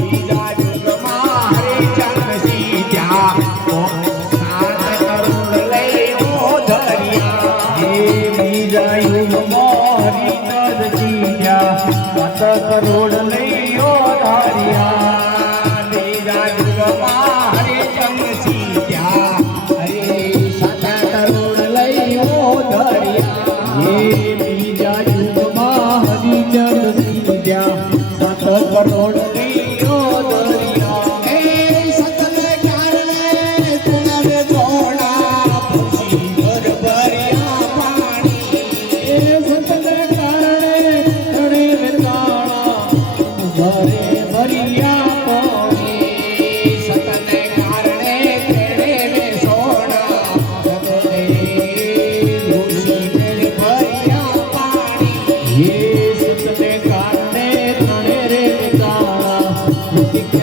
બીજા યુગમાં હરિચંદ સીધ્યા સાત કરોડ લઈ ઓધર્યા બીજા યુગમાં હરિચંદ સીધ્યા 7 કરોડ લઈ ઓધાર્યા બીજા યુગમાં હરિચંદ સીધ્યા હરે 7 કરોડ લઈ ઓધર્યા બીજા યુગમાં હરિચંદ સીધ્યા 7 કરોડ લઈ ઓધાર્યા હે સતને કારણે તુનરે જોડા પછી ઘર ભર્યા પાણી સતને કારણે તણે તાળા ઘરે ભર્યા પાણી સતને કારણે તેણે સોના જગતે ઋષિ ઘર ભર્યા પાણી સતને કારણે તણે તાળા